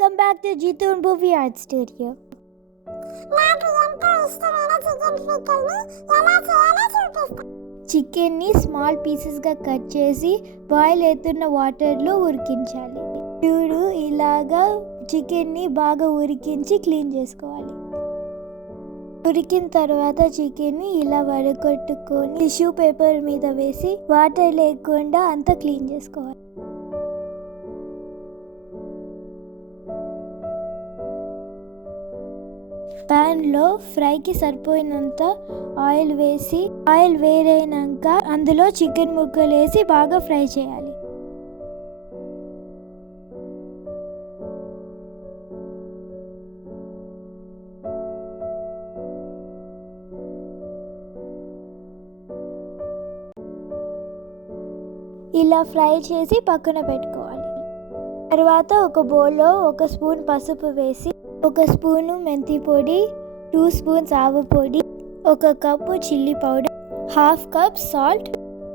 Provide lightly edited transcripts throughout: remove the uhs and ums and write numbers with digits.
Welcome back to Jitu and Bhuvi Art Studio. Chicken ని small pieces గా cut చేసి boil అవుతున్న water లో ఉడికించాలి. చూడు, ఇలాగా చికెన్ ని బాగా ఉడికించి క్లీన్ చేసుకోవాలి. ఉడికిన తర్వాత చికెన్ ని ఇలా వడగొట్టుకొని టిష్యూ పేపర్ మీద వేసి వాటర్ లేకుండా అంతా క్లీన్ చేసుకోవాలి. ప్యాన్ లో ఫ్రైకి సరిపోయినంత ఆయిల్ వేసి ఆయిల్ వేడైనాక అందులో చికెన్ ముక్కలు వేసి బాగా ఫ్రై చేయాలి. ఇలా ఫ్రై చేసి పక్కన పెట్టుకోవాలి. తర్వాత ఒక బౌల్లో 1 స్పూన్ పసుపు వేసి 1 స్పూను మెంతి పొడి, 2 స్పూన్స్ ఆవ పొడి, 1 cup chilli powder, 1/2 cup salt,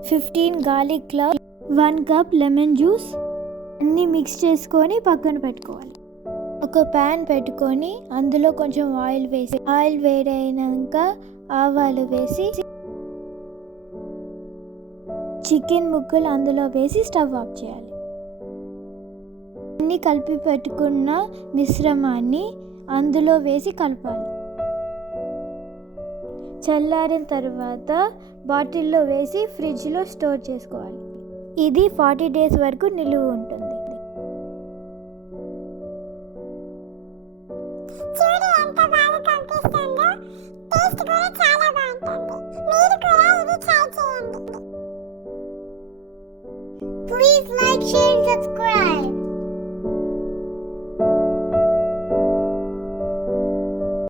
15 garlic clove, 1 cup lemon juice అన్నీ మిక్స్ చేసుకొని పక్కన పెట్టుకోవాలి. ఒక ప్యాన్ పెట్టుకొని అందులో కొంచెం ఆయిల్ వేసి ఆయిల్ వేడైనాక ఆవాలు వేసి చికెన్ ముక్కలు అందులో వేసి స్టవ్ ఆఫ్ చేయాలి. అన్నీ కలిపి పెట్టుకున్న మిశ్రమాన్ని అందులో వేసి కలపాలి. చల్లారిన తర్వాత బాటిల్లో వేసి ఫ్రిడ్జ్లో స్టోర్ చేసుకోవాలి. ఇది 40 days వరకు నిలువ ఉంటుంది. Please like, share